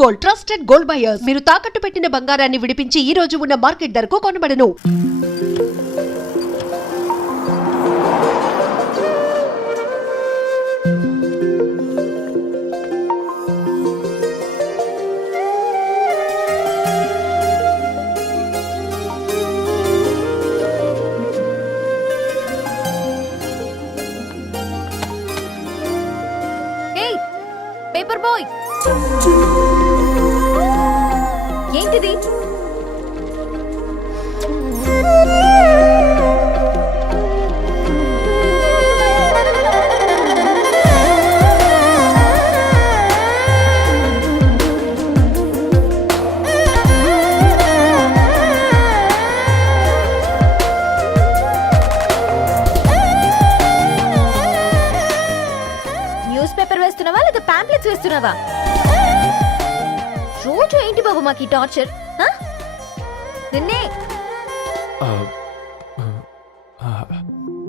Gold, trusted gold buyers. మీరు తాకట్టు పెట్టిన బంగారాన్ని విడిపించి ఈ రోజు ఉన్న మార్కెట్ ధరకు కొనబడను. పేపర్ బాయ్, ఏంటిది? న్యూస్ పేపర్ వేస్తున్నావా లేదా పాంప్లెట్స్ వేస్తున్నావా? రోజు ఏంటి బాబు మాకు ఈ టార్చర్? నిన్నే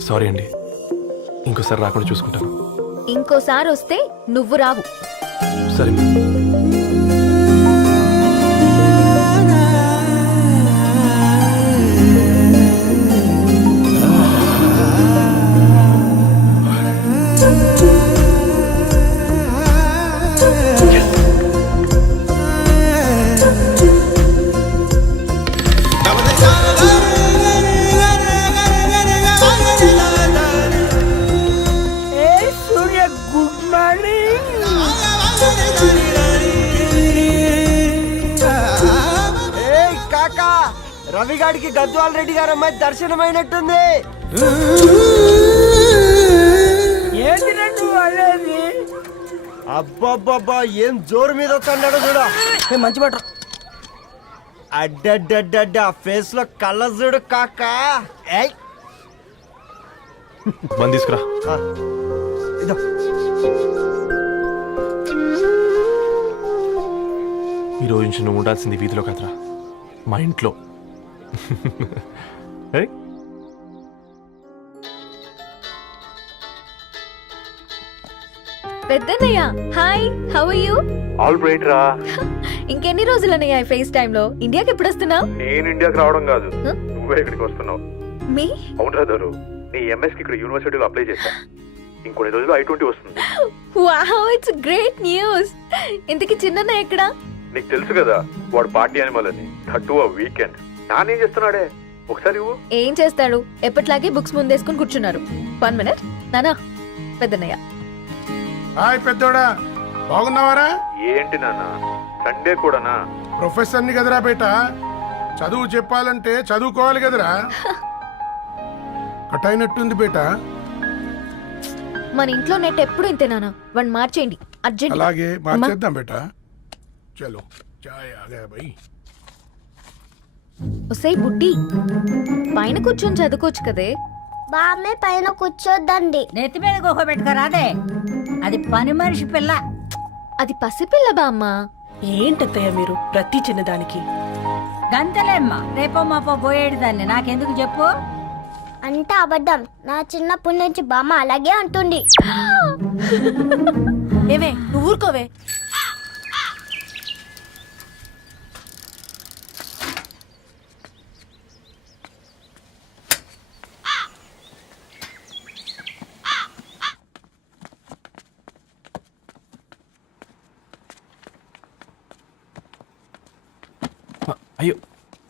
సారీ అండి, ఇంకోసారి రాకుండా చూసుకుంటాను. ఇంకోసారి వస్తే నువ్వు రావు. సరే. రవిగాడికి గద్వాల్ రెడ్డి గారు అమ్మాయి దర్శనమైనట్టుంది. అబ్బబ్బబ్బా, ఏం జోరు మీద వస్తున్నాడో చూడు. మంచి బట్ట అడ్డడ్డడ్డ ఫేస్ లో కళ్ళ చూడు కాకా. బంద్ తీసుకురా. ఇదో ఈ రోజు నుంచి నువ్వు ఉండాల్సింది వీధిలో కదరా, మా ఇంట్లో. పెద్దన్నయ్య, hi, how are you? All right రా. ఇంకెన్ని రోజులన్నయ్య ఫేస్ టైమ్ లో? ఇండియాకి ఎప్పుడు వస్తున్నావు? నేను ఇండియాకి రావడం కాదు, నువ్వే ఇక్కడికి వస్తున్నావు. మీ అవునరా దరు, నీ ఎంఎస్ కి ఇక్కడ యూనివర్సిటీలో అప్లై చేశా. ఇంకొన్ని రోజులు I-20 వస్తుంది. Wow, it's great news. ఇంతకి చిన్నన్నయ్య ఎక్కడ? నీకు తెలుసు కదా, వాడు పార్టీ అనిమల్ అని. థర్టూ వీకెండ్ నానేం చేస్తున్నాడే, ఒకసారి ఇవ్వు. ఏం చేస్తాడు, ఎప్పట్లాగే బుక్స్ ముందేసుకుని కూర్చున్నారు. 1 మినిట్ నానా. పెద్దన్నయ్య, హాయ్ పెద్దోడా, బాగున్నావారా? ఏంటి నాన్న, సండే కూడానా? ప్రొఫెసర్ ని కదరా బేట, చదువు చెప్పాలంటే చదువుకోవాలి కదరా. కట్ అయినట్టుంది బేట. మన ఇంట్లో నెట్ ఎప్పుడు ఇంతే నానా, వన్ మార్చేయండి అర్జెంట్. అలాగే మార్చేద్దాం బేట. చలో చాయ్ ఆ గయా భయ్. ఒసేయ్ బుడ్డి, పైన కూర్చొని చదువుకోవచ్చు కదే. బామ్మే పైన కూర్చోద్దండి. నెత్తి మీద గుహ పెట్టుకోరాదే, అది పని మనిషి పిల్ల. అది పసిపిల్ల బామ్మ. ఏంటత్తయ్య మీరు ప్రతి చిన్నదానికి? గంతలేమ్మా, రేపో మాపో పోయేడు దాన్ని, నాకెందుకు చెప్పు? అంటే అబద్ధం. నా చిన్నప్పటి నుంచి బామ్మ అలాగే అంటుంది. ఏమే నువ్వు ఊరుకోవే. అయ్యో.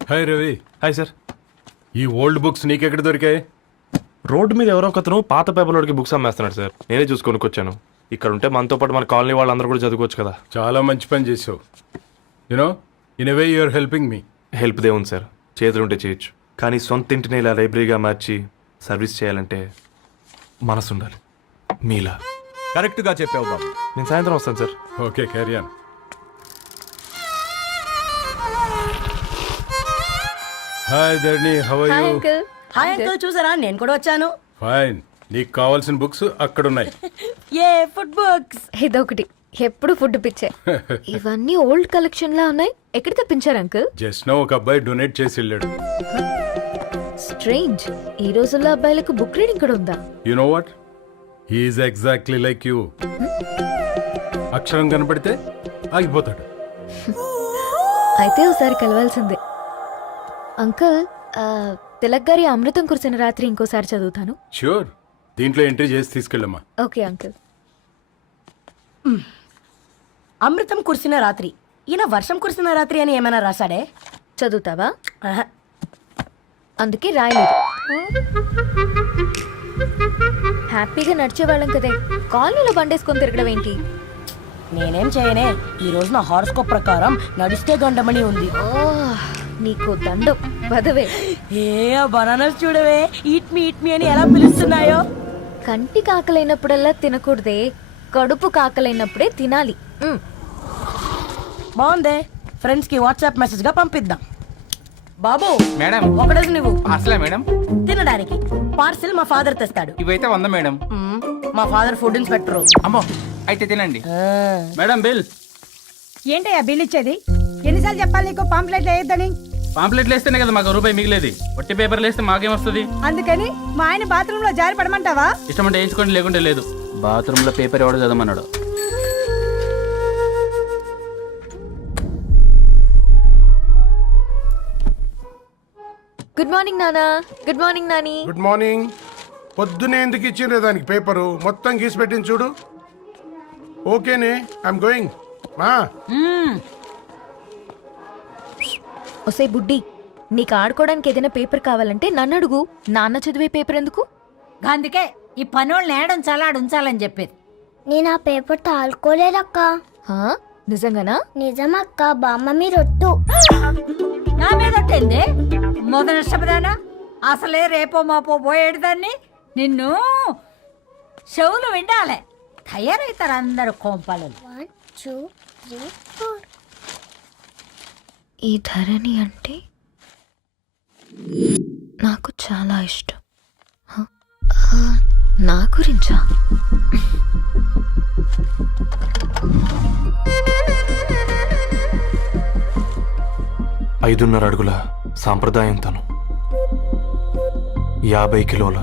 హాయ్ రవి. Hi sir. ఈ ఓల్డ్ బుక్స్ నీకెక్కడ దొరికాయి? రోడ్డు మీద ఎవరో ఒకతను పాత పేపర్లోకి బుక్స్ అమ్మేస్తున్నాడు సార్, నేనే చూసుకొని వచ్చాను. ఇక్కడ ఉంటే మనతో పాటు మన కాలనీ వాళ్ళందరూ కూడా చదువుకోవచ్చు కదా. చాలా మంచి పని చేసావు. You know in a way you're helping me. Help దేవుంది సార్, చేతులుంటే చేయొచ్చు. కానీ సొంత ఇంటిని ఇలా లైబ్రరీగా మార్చి సర్వీస్ చేయాలంటే మనసు ఉండాలి. మీలా కరెక్ట్గా చెప్పావు బాబు. నేను సాయంత్రం వస్తాను sir. Okay, carry on. Hi Dharni, how are hi you? Uncle. Hi uncle, చూసారా నేను కూడా వచ్చాను. ఫైన్. నీకు కావాల్సిన బుక్స్ అక్కడ ఉన్నాయి. ఏ ఫుడ్ బుక్స్? ఇదొకటి, ఎప్పుడు ఫుడ్ పిచ్చే. ఇవన్నీ ఓల్డ్ కలెక్షన్ లా ఉన్నాయి. ఎక్కడ తెప్పించారు అంకుల్? జస్ట్ నో ఒక అబ్బాయి డొనేట్ చేసి వెళ్ళాడు. స్ట్రేంజ్, ఈ రోజుల్లో అబ్బాయిలకు బుక్ రీడింగ్ కూడా ఉందా? You know what, he is exactly like you. అక్షరం కనపడితే ఆగిపోతాడు, అయితే ఒకసారి కలవాల్సిందే. అంకుల్, తిలక్ గారి అమృతం కురిసిన రాత్రి ఇంకోసారి చదువుతాను. ష్యూర్, దీంట్లో ఎంట్రీ చేసి తీసుకెళ్ళమ్మా. Okay uncle. అమృతం కురిసిన రాత్రి, ఈయన వర్షం కురిసిన రాత్రి అని ఏమైనా రాశాడే? చదువుతావా? ఆహా. అందుకే రాయలేదు. హ్యాపీగా నడిచేవాళ్ళం కదే, కాలనీలో బండేసుకొని తిరగడం ఏంటి? నేనేం చేయనే, ఈ రోజు నా హారోస్కోప్ ప్రకారం నడిస్తే గండమణి ఉంది. ఓ, నీకు దండం పదవే. ఏ బనానాస్ చూడవే, ఈట్ మీ అని ఎలా పిలుస్తున్నాయో. కంటి కాకలైనప్పుడల్లా తినకూడదే, కడుపు కాకలైనప్పుడే తినాలి. బాగుందే, ఫ్రెండ్స్ కి వాట్సాప్ మెసేజ్ గా పంపిద్దాం. బాబు మేడం ఒకడేసి నువ్వు అసలే మేడం తినడానికి పార్సిల్ మా ఫాదర్ తెస్తాడు. ఇవైతే 100 మేడం. మా ఫాదర్ ఫుడ్ ఇన్స్పెక్టర్. అమ్మో అయితే తినండి మేడం. బిల్ ఏంటయ్యా బిల్ ఇచ్చేది? ఎన్నిసార్లు చెప్పాలి నీకు పాంప్లెట్ వేయొద్దని? పాంప్లెట్లు వేస్తేనే కదా మాకు రూపాయి మిగిలేది. ఒట్టి పేపర్లు వేస్తే మాకేమొస్తుంది? అందుకని మా ఆయన బాత్రూమ్ లో జారి పడమంటావా? ఇష్టం అంటే వేయించుకోండి, లేకుంటే లేదు. బాత్రూమ్ లో పేపర్ ఎవడో చదవమన్నాడు. గుడ్ మార్నింగ్ నానా. Good morning Nani. Good morning. పొద్దునే ఎందుకు ఇచ్చిండ్రే దానికి పేపరు? మొత్తం గీసి పెట్టింది చూడు. ఓకేనే, ఐఎమ్ గోయింగ్. మా ఒసే బుడ్డి, నీకు ఆడుకోవడానికి ఏదైనా పేపర్ కావాలంటే నన్ను అడుగు. నాన్న చదివే పేపర్ ఎందుకు? అందుకే ఈ పనోళ్ళని ఏడంచాలా ఉంచాలని చెప్పేది. నేను ఆ పేపర్ తాలుకోలేదక్క. హా? నిజంగానా? నిజమక్క, బామ్మ మీరొట్టు. నా మీద ఒట్టేంది? మొదటి నష్టపదానా? అసలే రేపో మాపో పోయేడుదాన్ని. నిన్ను చెవులు వినాలే, తయారవుతారు అందరు కోంపాలు. 1 2 3 4. ఈ ధరణి అంటే నాకు చాలా ఇష్టం. హ? నా గురించా? 5.5 అడుగుల సాంప్రదాయం తను, 50 కిలోల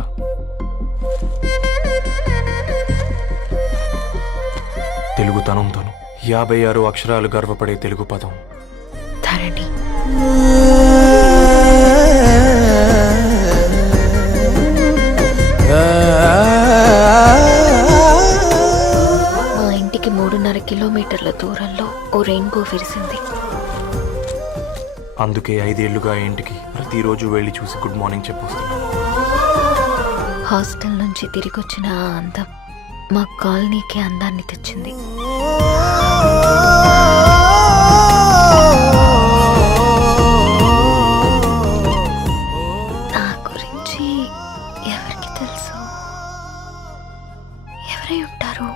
తెలుగుతనం తను, 56 అక్షరాలు గర్వపడే తెలుగు పదం ధరణి. మా ఇంటికి 3.5 కిలోమీటర్ల దూరంలో ఓ రెయిన్బో విరిసింది. అందుకే 5 ఏళ్లుగా ఇంటికి ప్రతిరోజు వెళ్ళి చూసి గుడ్ మార్నింగ్ చెప్పొస్తున్నాను. హాస్టల్ నుంచి తిరిగొచ్చిన ఆ అందం మా కాలనీకి అందాన్ని తెచ్చింది. నా గురించి ఎవరికి తెలుసు? ఎవరై ఉంటారు?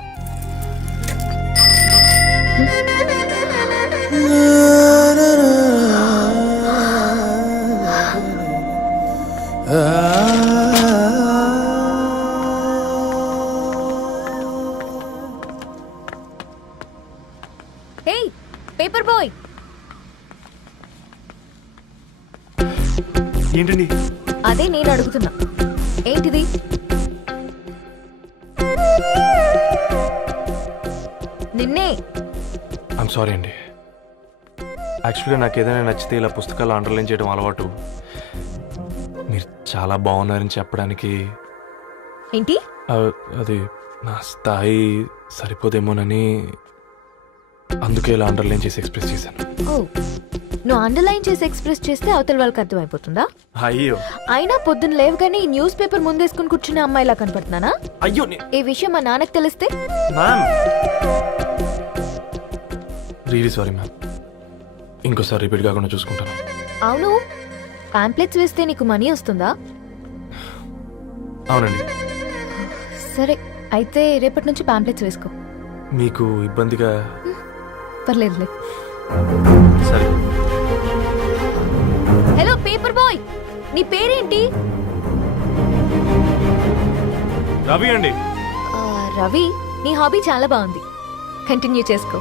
హే పేపర్ బాయ్, ఏంటండి? అదే నేను అడుగుతున్నా, ఏంటిది? నిన్నే. ఐమ్ సారీ అండి. యాక్చువల్గా నాకు ఏదైనా నచ్చితే ఇలా పుస్తకాలు అండర్లైన్ చేయడం అలవాటు. మీరు చాలా బాగున్నారని చెప్పడానికి ఏంటి? అది నా స్థాయి సరిపోదేమోనని అందుకే ఇలా అండర్లైన్ చేసి ఎక్స్ప్రెస్ చేశాను. ఓ, నువ్వు అండర్లైన్ చేసి ఎక్స్ప్రెస్ చేస్తే అవతల వాళ్ళకి అర్థమైపోతుందా? అయ్యో అయినా పొద్దున్న లేవగానే ఈ న్యూస్ పేపర్ ముందేసుకుని కూర్చున్న అమ్మాయిలా కనపడుతున్నానా? అయ్యో ఈ విషయం మా నాన్నకి తెలిస్తే? Ma'am, really sorry ma'am. ఇంకోసారి రిపీట్ కాకుండా చూసుకుంటాను. అవును, పాంప్లెట్స్ వేస్తే నీకు మనీ వస్తుందా? అవునండి. సరే, అయితే రేపటి నుంచి పాంప్లెట్స్ వేసుకో. మీకు ఇబ్బందిగా? పర్లేదులే. సరే. హలో పేపర్ బాయ్, నీ పేరేంటి? రవి అండి. రవి, నీ హాబీ చాలా బాగుంది, కంటిన్యూ చేసుకో.